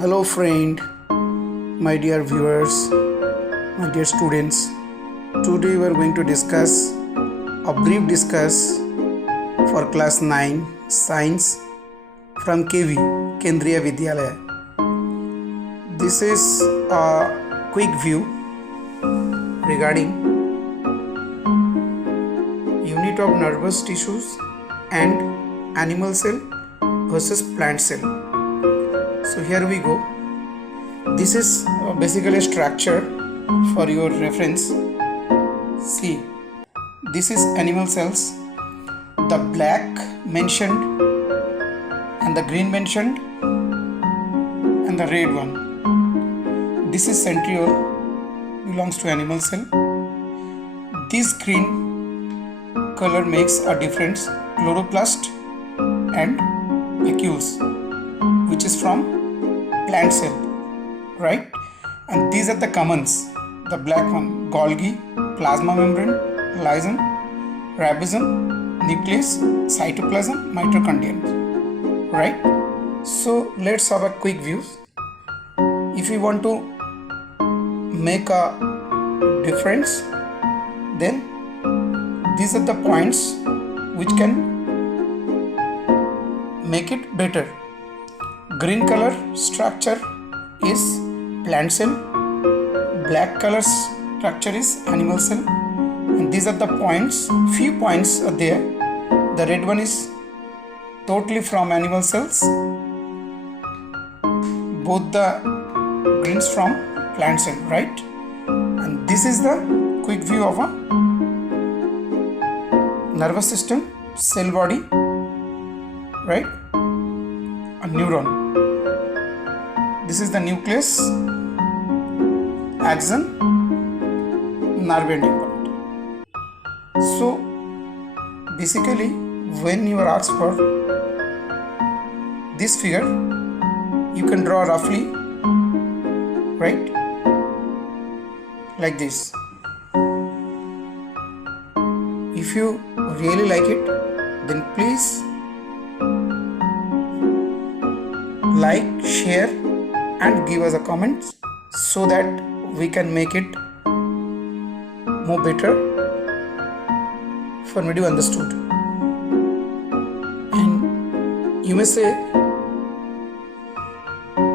Hello friend, my dear viewers, my dear students. Today we are going to discuss a brief discuss for class 9 science from KV Kendriya Vidyalaya. This is a quick view regarding unit of nervous tissues and animal cell versus plant cell. So here we go. This is basically a structure for your reference. See, this is animal cells. The black mentioned and the green mentioned and the red one. This is centriole, belongs to animal cell. This green color makes a difference, chloroplast and vacuoles, which is from plant cell, right? And these are the commons. The black one, Golgi, plasma membrane, lysine, ribosome, nucleus, cytoplasm, mitochondria, right? So let's have a quick view. If you want to make a difference, then these are the points which can make it better. Green color structure is plant cell, black color structure is animal cell, and these are the points. Few points are there. The red one is totally from animal cells, both the greens from plant cell, right? And this is the quick view of a nervous system, cell body, right? A neuron. This is the nucleus, axon, nerve ending point. So basically, when you are asked for this figure, you can draw roughly, right? Like this. If you really like it, then please like, share and give us a comment so that we can make it more better for me to understood. And you may say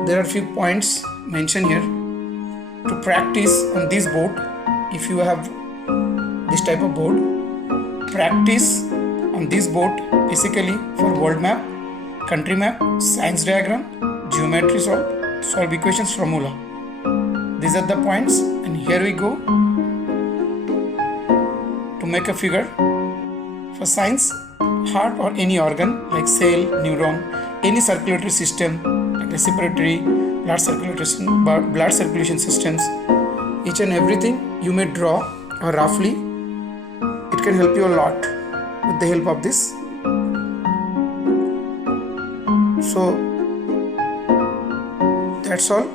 there are few points mentioned here to practice on this board. If you have this type of board, practice on this board basically for world map, country map, science diagram, geometry solve equations formula. These are the points, and here we go to make a figure for science, heart or any organ like cell, neuron, any circulatory system like respiratory, blood circulation systems, each and everything you may draw or roughly. It can help you a lot with the help of this. So that's all.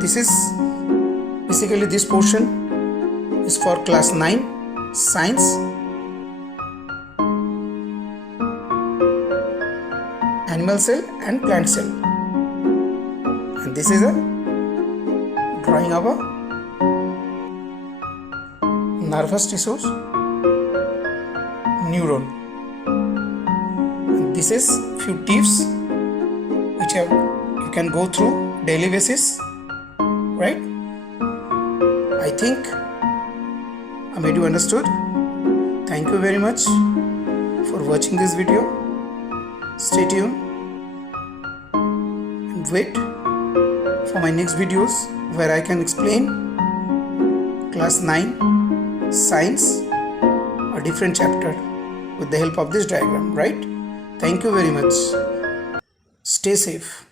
This is basically, this portion is for class 9 science, animal cell and plant cell, and this is a drawing of a nervous tissues, neuron. And this is few tips which you can go through daily basis, right? I think I made you understood. Thank you very much for watching this video. Stay tuned and wait for my next videos where I can explain class 9 science, a different chapter with the help of this diagram, right? Thank you very much. Stay safe.